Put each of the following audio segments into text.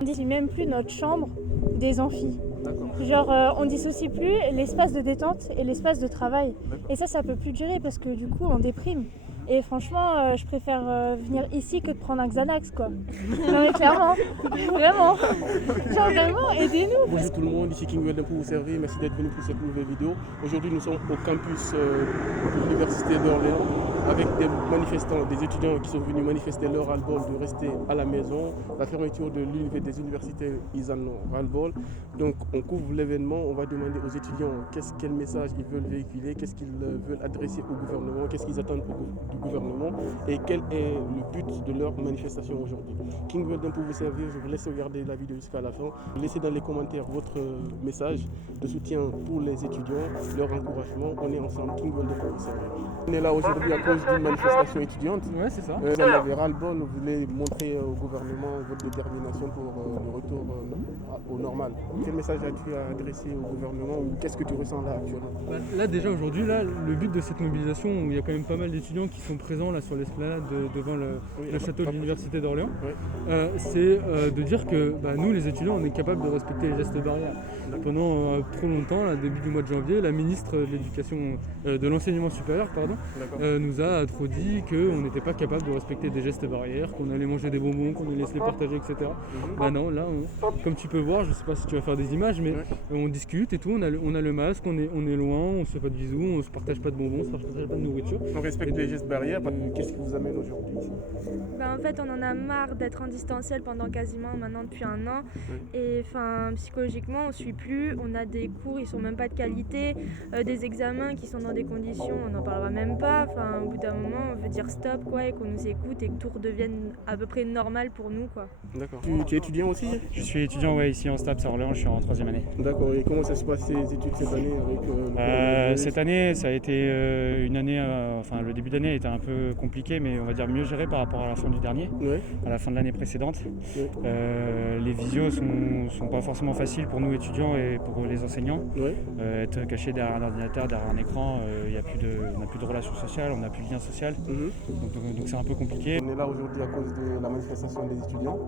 On dissocie même plus notre chambre des amphis. D'accord. Genre, on dissocie plus l'espace de détente et l'espace de travail. D'accord. Et ça peut plus durer parce que du coup, on déprime. Et franchement, je préfère venir ici que de prendre un Xanax, quoi. Non mais clairement, vraiment. Genre vraiment, aidez-nous. Bonjour tout le monde, ici King Weldon pour vous servir. Merci d'être venu pour cette nouvelle vidéo. Aujourd'hui, nous sommes au campus de l'Université d'Orléans avec des manifestants, des étudiants qui sont venus manifester leur ras-le-bol de rester à la maison. La fermeture des universités, ils en ont ras-le-bol. Donc, on couvre l'événement. On va demander aux étudiants quel message ils veulent véhiculer, qu'est-ce qu'ils veulent adresser au gouvernement, qu'est-ce qu'ils attendent du gouvernement et quel est le but de leur manifestation aujourd'hui. King Weldon pour vous servir. Je vous laisse regarder la vidéo jusqu'à la fin. Laissez dans les commentaires votre message de soutien pour les étudiants, leur encouragement. On est ensemble, King Weldon pour vous servir. On est là aujourd'hui à cause d'une manifestation étudiante. Ouais, c'est ça. Vous en avez ras-le-bol, vous voulez montrer au gouvernement votre détermination pour le retour au normal. Quel message as-tu à adresser au gouvernement ou qu'est-ce que tu ressens là actuellement? Là déjà aujourd'hui, le but de cette mobilisation, où il y a quand même pas mal d'étudiants qui sont présents là sur l'esplanade devant le château de l'Université d'Orléans, c'est de dire que nous les étudiants on est capable de respecter les gestes barrières. Pendant trop longtemps, là, début du mois de janvier, la ministre de l'éducation, de l'enseignement supérieur nous a trop dit qu'on n'était pas capable de respecter des gestes barrières, qu'on allait manger des bonbons, qu'on allait se les partager, etc. Non, là, comme tu peux voir, je sais pas si tu vas faire des images, mais on discute et tout, on a le masque, on est loin, on se fait pas de bisous, on se partage pas de bonbons, on se partage pas de nourriture. On respecte les gestes barrières. Qu'est-ce qui vous amène aujourd'hui ici? En fait, on en a marre d'être en distanciel pendant quasiment maintenant depuis un an. Et psychologiquement, on suit plus. On a des cours, ils sont même pas de qualité, des examens qui sont dans des conditions, on n'en parlera même pas. Au bout d'un moment, on veut dire stop, quoi, et qu'on nous écoute et que tout redevienne à peu près normal pour nous, quoi. D'accord. Tu es étudiant aussi? Je suis étudiant ici en STAPS à Orléans, je suis en 3e année. D'accord. Et comment ça se passe ces études cette année avec Cette année, ça a été une année, le début d'année a été un peu compliqué, mais on va dire mieux géré par rapport à la fin du dernier, à la fin de l'année précédente. Les visios sont pas forcément faciles pour nous étudiants et pour les enseignants. Être caché derrière un ordinateur, derrière un écran, on n'a plus de relations sociales, on n'a plus de lien social. Donc c'est un peu compliqué. On est là aujourd'hui à cause de la manifestation des étudiants.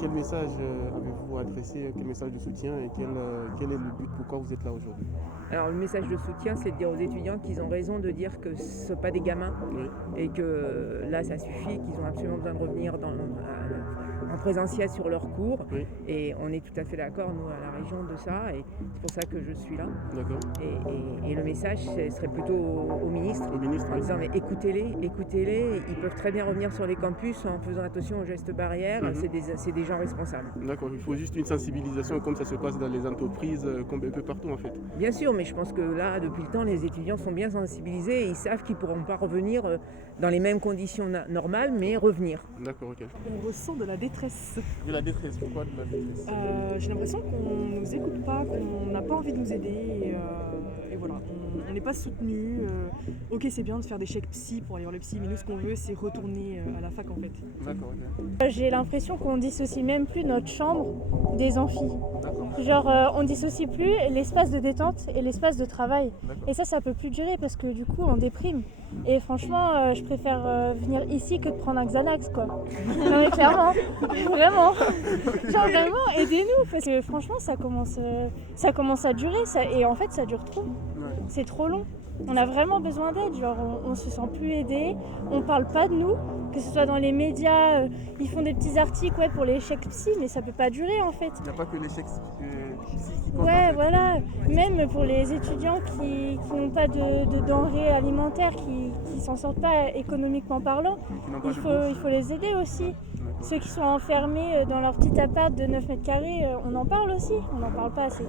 Quel message avez-vous adressé, quel message de soutien et quel est le but, pourquoi vous êtes là aujourd'hui? Alors le message de soutien, c'est de dire aux étudiants qu'ils ont raison de dire que ce ne sont pas des gamins et que là ça suffit, qu'ils ont absolument besoin de revenir en présentiel sur leurs cours. Et on est tout à fait d'accord, nous, à la région, de ça, et c'est pour ça que je suis là. D'accord. Et le message serait plutôt au ministre, en disant mais écoutez-les, ils peuvent très bien revenir sur les campus en faisant attention aux gestes barrières, c'est des gens responsables. D'accord, il faut juste une sensibilisation comme ça se passe dans les entreprises, comme un peu partout en fait. Bien sûr, mais je pense que là, depuis le temps, les étudiants sont bien sensibilisés et ils savent qu'ils ne pourront pas revenir dans les mêmes conditions normales, mais revenir. D'accord, ok. On ressent de la détresse. De la détresse, pourquoi de la détresse? J'ai l'impression qu'on ne nous écoute pas, qu'on n'a pas envie de nous aider et voilà, on n'est pas soutenu. Ok, c'est bien de faire des chèques psy pour aller voir le psy, mais nous ce qu'on veut c'est retourner à la fac en fait. D'accord, ok. J'ai l'impression qu'on dissocie même plus notre chambre des amphis. D'accord. Genre, on dissocie plus l'espace de détente et l'espace de travail. Et ça peut plus durer parce que du coup, on déprime. Et franchement, je préfère venir ici que de prendre un Xanax, quoi. Non mais clairement, vraiment. Genre vraiment, aidez-nous parce que franchement, ça commence à durer et en fait, ça dure trop. C'est trop long. On a vraiment besoin d'aide, genre on se sent plus aidé, on parle pas de nous, que ce soit dans les médias, ils font des petits articles pour les chèques psy, mais ça peut pas durer en fait. Il n'y a pas que les chèques psy qui comptent. Voilà, même pour les étudiants qui n'ont pas de denrées alimentaires, qui s'en sortent pas économiquement parlant, il faut les aider aussi. Ceux qui sont enfermés dans leur petit appart de 9 mètres carrés, on en parle aussi, on n'en parle pas assez.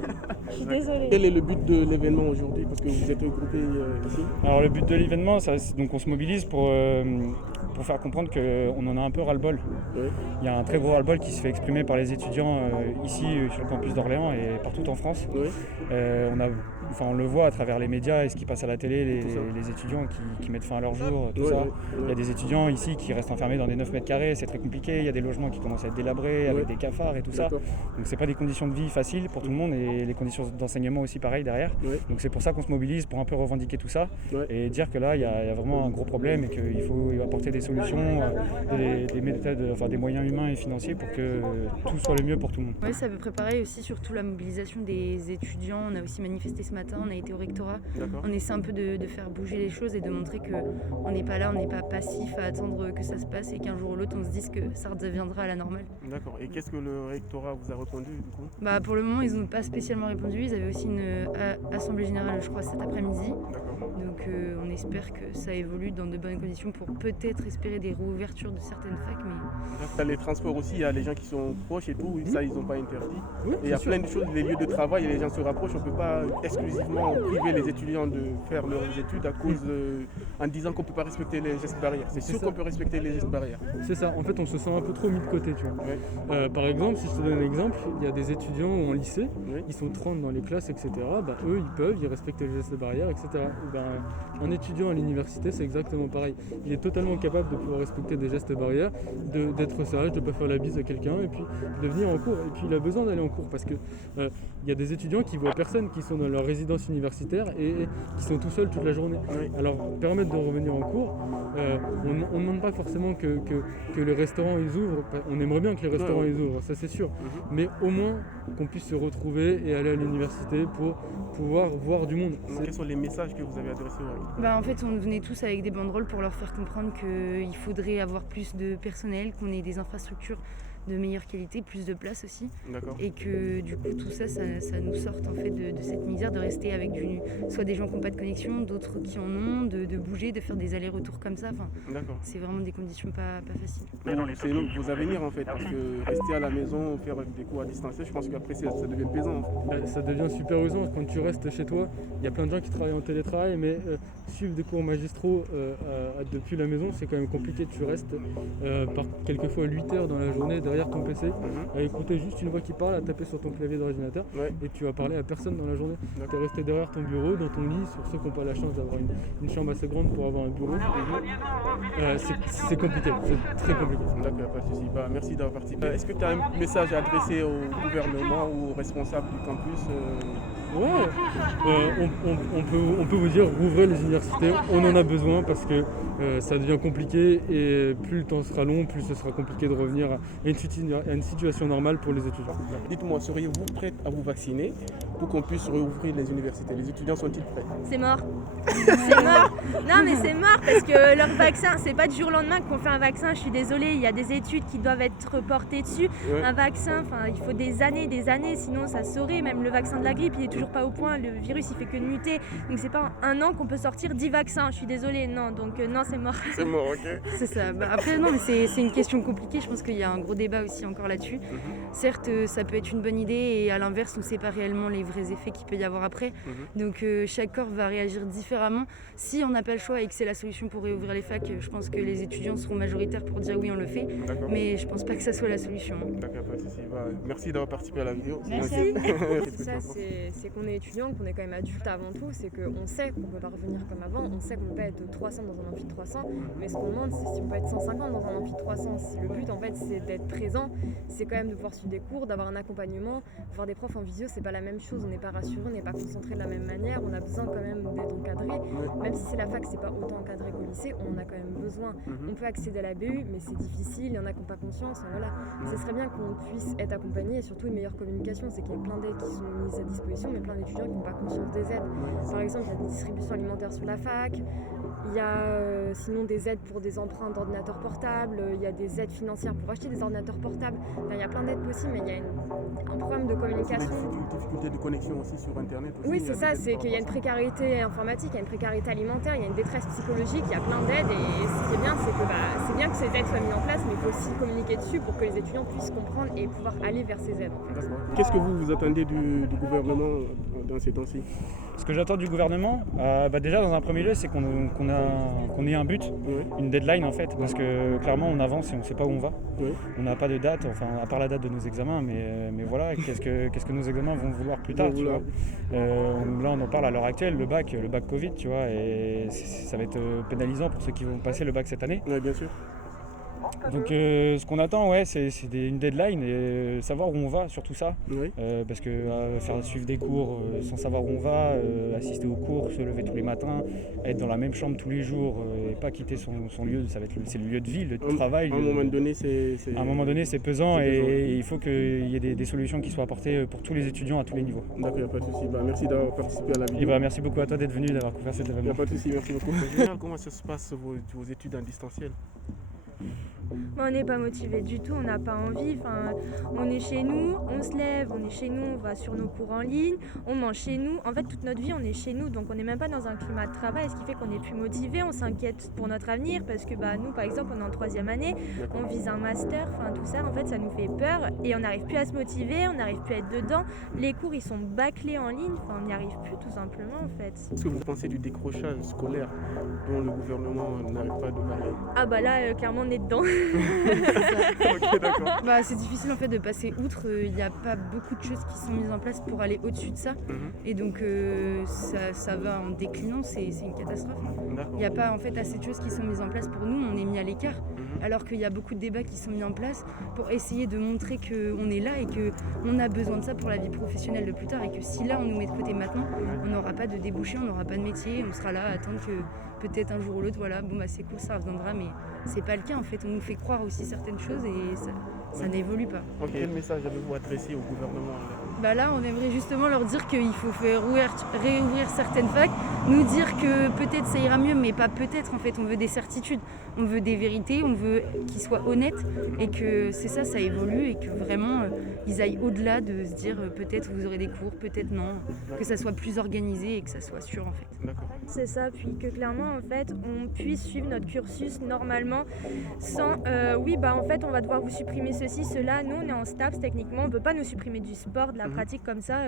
Je suis désolée. Quel est le but de l'événement aujourd'hui, parce que vous êtes regroupés ici? Alors le but de l'événement, donc on se mobilise pour faire comprendre qu'on en a un peu ras-le-bol. Il y a un très gros ras-le-bol qui se fait exprimer par les étudiants ici sur le campus d'Orléans et partout en France. On le voit à travers les médias et ce qui passe à la télé, les étudiants qui mettent fin à leur jour, tout ça. Il y a des étudiants ici qui restent enfermés dans des 9 mètres carrés, c'est très compliqué. Il y a des logements qui commencent à être délabrés avec des cafards et tout ça. Donc c'est pas des conditions de vie faciles pour tout le monde et les conditions d'enseignement aussi pareil derrière. Donc c'est pour ça qu'on se mobilise pour un peu revendiquer tout ça et dire que là il y a vraiment un gros problème et qu'il faut apporter des solutions, des méthodes, enfin des moyens humains et financiers pour que tout soit le mieux pour tout le monde. Oui, c'est à peu près pareil aussi, surtout la mobilisation des étudiants. On a aussi manifesté ce matin, on a été au rectorat. On essaie un peu de faire bouger les choses et de montrer qu'on n'est pas là, on n'est pas passif à attendre que ça se passe et qu'un jour ou l'autre on se dise que ça redeviendra à la normale. D'accord. Et qu'est-ce que le rectorat vous a répondu du coup? Pour le moment, ils n'ont pas spécialement répondu. Ils avaient aussi une assemblée générale, je crois, cet après-midi. Donc on espère que ça évolue dans de bonnes conditions pour peut-être espérer des réouvertures de certaines facs. Mais... Les transports aussi, il y a les gens qui sont proches et tout, ça ils n'ont pas interdit. Oui, et il y a plein de choses, les lieux de travail et les gens se rapprochent. On ne peut pas exclusivement priver les étudiants de faire leurs études à cause en disant qu'on ne peut pas respecter les gestes barrières. C'est sûr qu'on peut respecter les gestes barrières. C'est ça, en fait on se sent un peu trop mis de côté, tu vois. Par exemple, si je te donne un exemple, il y a des étudiants en lycée, ils sont 30 dans les classes, etc. Eux ils respectent les gestes barrières, etc. Un étudiant à l'université c'est exactement pareil. Il est totalement capable de pouvoir respecter des gestes barrières, d'être sage, de ne pas faire la bise à quelqu'un et puis de venir en cours. Et puis il a besoin d'aller en cours parce que il y a des étudiants qui voient personne, qui sont dans leur résidence universitaire et qui sont tout seuls toute la journée. Alors permettre de revenir en cours, on ne demande pas forcément que les restaurants ils ouvrent, on aimerait bien que les restaurants ils ouvrent, ça c'est sûr, mais au moins qu'on puisse se retrouver et aller à l'université pour pouvoir voir du monde. Quels sont les messages que vous avez adressés aux recteurs? En fait, on venait tous avec des banderoles pour leur faire comprendre qu'il faudrait avoir plus de personnel, qu'on ait des infrastructures de meilleure qualité, plus de place aussi. Et que du coup tout ça nous sorte en fait de cette misère de rester avec soit des gens qui n'ont pas de connexion, d'autres qui en ont, de bouger, de faire des allers-retours comme ça. C'est vraiment des conditions pas faciles. C'est vos avenirs en fait, parce que rester à la maison, faire des cours à distanciel, je pense qu'après ça devient pesant. En fait. Ça devient super usant quand tu restes chez toi. Il y a plein de gens qui travaillent en télétravail, mais suivre des cours magistraux depuis la maison, c'est quand même compliqué. Tu restes par quelquefois 8 heures dans la journée derrière ton PC, à écouter juste une voix qui parle, à taper sur ton clavier d'ordinateur, et tu vas parler à personne dans la journée. Tu es resté derrière ton bureau, dans ton lit, sur ceux qui n'ont pas la chance d'avoir une chambre assez grande pour avoir un bureau. C'est compliqué, c'est très compliqué. D'accord, pas de souci. Merci d'avoir participé. Est-ce que tu as un message à adresser au gouvernement ou aux responsables du campus? On peut vous dire, rouvrez les universités, on en a besoin parce que ça devient compliqué et plus le temps sera long, plus ce sera compliqué de revenir à une situation normale pour les étudiants. Dites-moi, seriez-vous prête à vous vacciner pour qu'on puisse rouvrir les universités? Les étudiants sont-ils prêts? C'est mort. C'est mort. Non mais c'est mort parce que leur vaccin, c'est pas du jour au lendemain qu'on fait un vaccin, je suis désolée, il y a des études qui doivent être portées dessus. Un vaccin, il faut des années, sinon ça saurait. Même le vaccin de la grippe, il est toujours pas au point, le virus il fait que de muter. Donc c'est pas en un an qu'on peut sortir 10 vaccins, je suis désolée, non, donc non c'est mort. C'est mort, ok. C'est ça. Après non mais c'est une question compliquée, je pense qu'il y a un gros débat aussi encore là-dessus. Certes ça peut être une bonne idée et à l'inverse on sait pas réellement les vrais effets qu'il peut y avoir après. Donc chaque corps va réagir différemment. Si on n'a pas le choix et que c'est la solution pour réouvrir les facs, je pense que les étudiants seront majoritaires pour dire oui on le fait. Mais je pense pas que ça soit la solution. D'accord, pas de souci. Merci d'avoir participé à la vidéo. Merci. Ça c'est qu'on est étudiant, qu'on est quand même adulte avant tout, c'est qu'on sait qu'on peut pas revenir comme avant, on sait qu'on peut pas être 300 dans un amphi de 300, mais ce qu'on demande c'est si on peut être 150 dans un amphi de 300. Le but en fait c'est d'être présent, c'est quand même de pouvoir suivre des cours, d'avoir un accompagnement, voir des profs en visio, c'est pas la même chose, on n'est pas rassuré, on n'est pas concentré de la même manière, on a besoin quand même d'être encadré, même si c'est la fac, c'est pas autant encadré qu'au lycée, on en a quand même besoin. On peut accéder à la BU, mais c'est difficile, il y en a qui n'ont pas conscience, voilà. Ce serait bien qu'on puisse être accompagné et surtout une meilleure communication, c'est qu'il y a plein d'aides qui sont mises à disposition, mais plein d'étudiants qui n'ont pas conscience des aides. Par exemple, il y a des distributions alimentaires sur la fac, il y a sinon des aides pour des emprunts d'ordinateurs portables, il y a des aides financières pour acheter des ordinateurs portables, il y a plein d'aides possibles, mais il y a un problème de communication. Des difficultés de connexion aussi sur Internet aussi. Oui, c'est ça, c'est qu'il y a une précarité informatique, il y a une précarité alimentaire, il y a une détresse psychologique, il y a plein d'aides et ce qui est bien, c'est que c'est bien que ces aides soient mises en place, mais il faut aussi communiquer dessus pour que les étudiants puissent comprendre et pouvoir aller vers ces aides. En fait. Qu'est-ce que vous attendez du gouvernement dans ces temps-ci? Ce que j'attends du gouvernement, déjà dans un premier lieu, c'est qu'on ait un but, une deadline en fait, parce que clairement on avance et on ne sait pas où on va. On n'a pas de date, enfin à part la date de nos examens, mais voilà, qu'est-ce que nos examens vont vouloir plus tard, tu vois. Là on en parle à l'heure actuelle, le bac Covid, tu vois, et ça va être pénalisant pour ceux qui vont passer le bac cette année. Oui, bien sûr. Donc ce qu'on attend, c'est une deadline et savoir où on va, surtout ça. Oui. Parce que faire suivre des cours sans savoir où on va, assister aux cours, se lever tous les matins, être dans la même chambre tous les jours et pas quitter son lieu, c'est le lieu de vie, le travail. À un moment donné, À un moment donné, c'est pesant et il faut qu'il y ait des solutions qui soient apportées pour tous les étudiants à tous les niveaux. D'accord, il n'y a pas de souci. Merci d'avoir participé à la vidéo. Et merci beaucoup à toi d'être venu, d'avoir couvert cet Il n'y événement. a pas de souci, merci beaucoup. En général, comment ça se passe vos études en distanciel? On n'est pas motivé du tout, on n'a pas envie. On est chez nous, on se lève, on est chez nous, on va sur nos cours en ligne, on mange chez nous. En fait, toute notre vie, on est chez nous, donc on n'est même pas dans un climat de travail, ce qui fait qu'on est plus motivé, on s'inquiète pour notre avenir parce que nous, par exemple, on est en 3e année, on vise un master, tout ça, en fait, ça nous fait peur et on n'arrive plus à se motiver, on n'arrive plus à être dedans. Les cours, ils sont bâclés en ligne, on n'y arrive plus tout simplement, en fait. Est-ce que vous pensez du décrochage scolaire dont le gouvernement n'arrive pas de parler? Ah là, clairement, on est dedans. Ok, d'accord. C'est difficile en fait de passer outre, il n'y a pas beaucoup de choses qui sont mises en place pour aller au-dessus de ça. Et donc ça va en déclinant, c'est une catastrophe. Il n'y a pas en fait assez de choses qui sont mises en place pour nous, on est mis à l'écart. Alors qu'il y a beaucoup de débats qui sont mis en place pour essayer de montrer qu'on est là et qu'on a besoin de ça pour la vie professionnelle de plus tard et que si là on nous met de côté maintenant, on n'aura pas de débouché, on n'aura pas de métier, on sera là à attendre que peut-être un jour ou l'autre, c'est cool, ça reviendra, mais c'est pas le cas en fait. On nous fait croire aussi certaines choses et ça n'évolue pas. Quel message avez-vous adressé au gouvernement? Là, on aimerait justement leur dire qu'il faut faire réouvrir certaines facs, nous dire que peut-être ça ira mieux, mais pas peut-être en fait. On veut des certitudes, on veut des vérités, on veut qu'ils soient honnêtes et que ça évolue et que vraiment ils aillent au-delà de se dire peut-être vous aurez des cours, peut-être non, que ça soit plus organisé et que ça soit sûr en fait. D'accord. C'est ça, puis que clairement en fait on puisse suivre notre cursus normalement sans en fait on va devoir vous supprimer ceci, cela. Nous on est en STAPS techniquement, on peut pas nous supprimer du sport, de la pratique comme ça,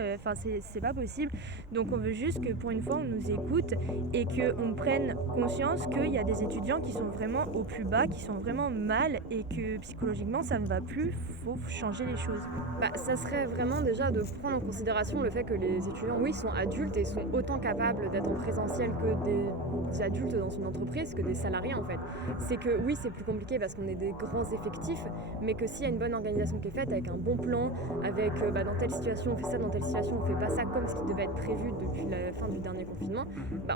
c'est pas possible. Donc on veut juste que pour une fois on nous écoute et qu'on prenne conscience qu'il y a des étudiants qui sont vraiment au plus bas, qui sont vraiment mal et que psychologiquement ça ne va plus, faut changer les choses. Ça serait vraiment déjà de prendre en considération le fait que les étudiants, sont adultes et sont autant capables d'être en présentiel que des adultes dans une entreprise, que des salariés en fait. C'est que c'est plus compliqué parce qu'on est des grands effectifs, mais que s'il y a une bonne organisation qui est faite, avec un bon plan, avec dans telle situation on fait ça, dans telle situation on fait pas ça, comme ce qui devait être prévu depuis la fin du dernier confinement,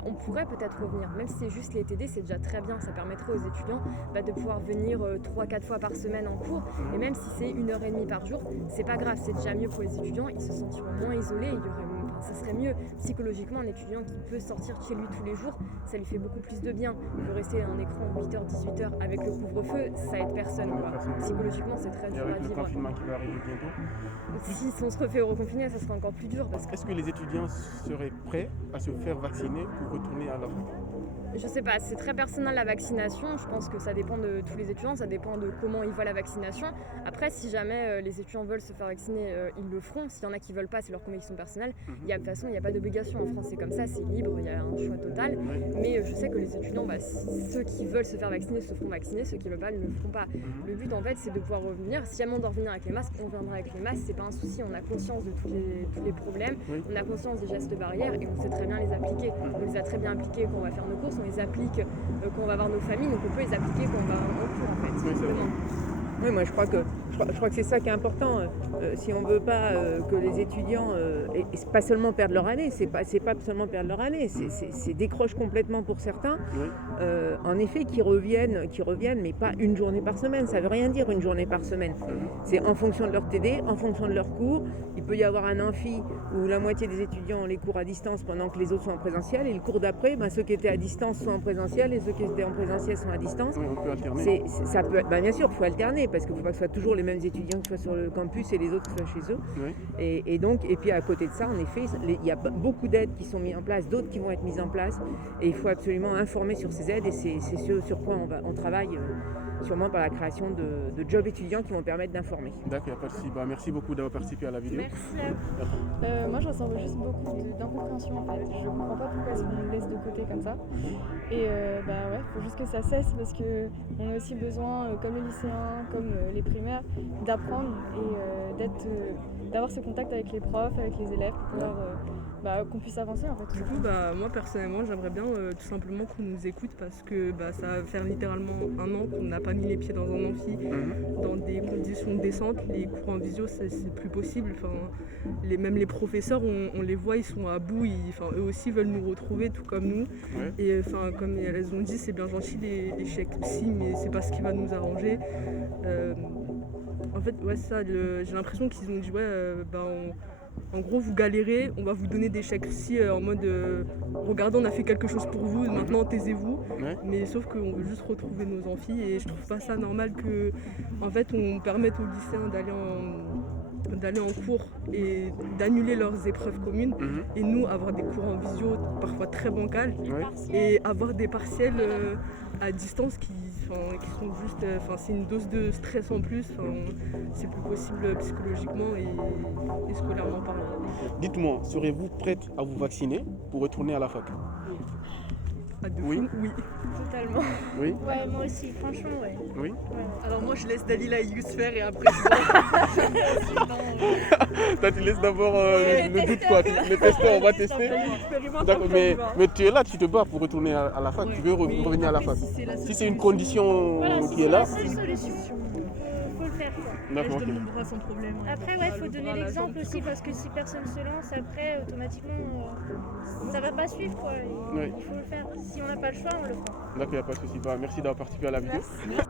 on pourrait peut-être revenir. Même si c'est juste les TD, c'est déjà très bien, ça permettrait aux étudiants de pouvoir venir 3-4 fois par semaine en cours, et même si c'est 1h30 par jour, c'est pas grave, c'est déjà mieux pour les étudiants, ils se sentiront moins isolés, ça serait mieux psychologiquement. Un étudiant qui peut sortir de chez lui tous les jours, ça lui fait beaucoup plus de bien. Il peut rester à un écran 8h, 18h avec le couvre-feu, ça aide personne. Psychologiquement, c'est très dur à avec vivre. Le confinement qui va arriver bientôt. Si on se refait reconfiner, ça sera encore plus dur. Est-ce que les étudiants seraient prêts à se faire vacciner pour retourner à la fac? Je sais pas, c'est très personnel la vaccination. Je pense que ça dépend de tous les étudiants, ça dépend de comment ils voient la vaccination. Après, si jamais les étudiants veulent se faire vacciner, ils le feront. S'il y en a qui veulent pas, c'est leur conviction personnelle. De toute façon, il n'y a pas d'obligation en France, c'est comme ça, c'est libre, il y a un choix total. Mais je sais que les étudiants, ceux qui veulent se faire vacciner se feront vacciner, ceux qui ne veulent pas ne le feront pas. Le but en fait, c'est de pouvoir revenir. Si jamais on doit revenir avec les masques, on viendra avec les masques, c'est pas un souci. On a conscience de tous les problèmes, on a conscience des gestes barrières et on sait très bien les appliquer. On les a très bien appliqués quand on va faire nos courses, on les applique quand on va voir nos familles, donc on peut les appliquer quand on va en cours en fait. Oui, moi je crois que c'est ça qui est important. Si on ne veut pas que les étudiants, et pas seulement perdre leur année, c'est pas seulement perdre leur année, c'est décroche complètement pour certains. En effet, qui reviennent, mais pas une journée par semaine. Ça ne veut rien dire une journée par semaine. C'est en fonction de leur TD, en fonction de leurs cours. Il peut y avoir un amphi où la moitié des étudiants ont les cours à distance pendant que les autres sont en présentiel. Et le cours d'après, ceux qui étaient à distance sont en présentiel et ceux qui étaient en présentiel sont à distance. On peut alterner. Ça peut, bien sûr, il faut alterner parce qu'il ne faut pas que ce soit toujours les mêmes étudiants qui soient sur le campus et les autres qui soient chez eux. Et puis à côté de ça, en effet, il y a beaucoup d'aides qui sont mises en place, d'autres qui vont être mises en place. Et il faut absolument informer sur ces aides et c'est ce sur quoi on travaille. Sûrement par la création de jobs étudiants qui vont permettre d'informer. D'accord, il n'y a pas de souci. Merci beaucoup d'avoir participé à la vidéo. Merci. Moi, je ressens juste beaucoup d'incompréhension en fait. Je ne comprends pas pourquoi est-ce qu'on nous laisse de côté comme ça. Et il faut juste que ça cesse parce qu'on a aussi besoin, comme les lycéens, comme les primaires, d'apprendre et d'avoir ce contact avec les profs, avec les élèves pour pouvoir qu'on puisse avancer en fait. Du coup, moi personnellement, j'aimerais bien tout simplement qu'on nous écoute parce que ça va faire littéralement 1 an qu'on n'a pas mis les pieds dans un amphi dans des conditions décentes. Les cours en visio, c'est plus possible. Enfin, même les professeurs, on les voit, ils sont à bout. Eux aussi veulent nous retrouver, tout comme nous. Ouais. Et comme elles ont dit, c'est bien gentil les chèques psy, mais c'est pas ce qui va nous arranger. En fait, ouais, ça. J'ai l'impression qu'ils ont dit en gros, vous galérez, on va vous donner des chèques psy en mode regardez, on a fait quelque chose pour vous, maintenant taisez-vous. Ouais. Mais sauf qu'on veut juste retrouver nos amphis et je trouve pas ça normal que en fait on permette aux lycéens d'aller en cours et d'annuler leurs épreuves communes et nous avoir des cours en visio parfois très bancals et avoir des partiels à distance qui sont juste c'est une dose de stress en plus, c'est plus possible psychologiquement et scolairement parlant. Dites-moi, serez-vous prête à vous vacciner pour retourner à la fac? Oui. Totalement. Oui. Ouais, moi aussi, franchement, ouais. Oui. Ouais. Alors moi je laisse Dalila et Yous faire et après Toi tu laisses d'abord le doute quoi, le testeur, on va tester. D'accord, mais tu es là, tu te bats pour retourner à la fac, tu veux revenir à la fac. Si c'est une condition qui est là. C'est une solution. Faut le faire quoi. D'accord, je donne mon bras sans problème. Après faut donner l'exemple aussi parce que si personne se lance après automatiquement ça va pas suivre quoi. Il faut le faire. Si on n'a pas le choix, on le fera. D'accord, il n'y a pas de souci. Merci d'avoir participé à la vidéo. Merci.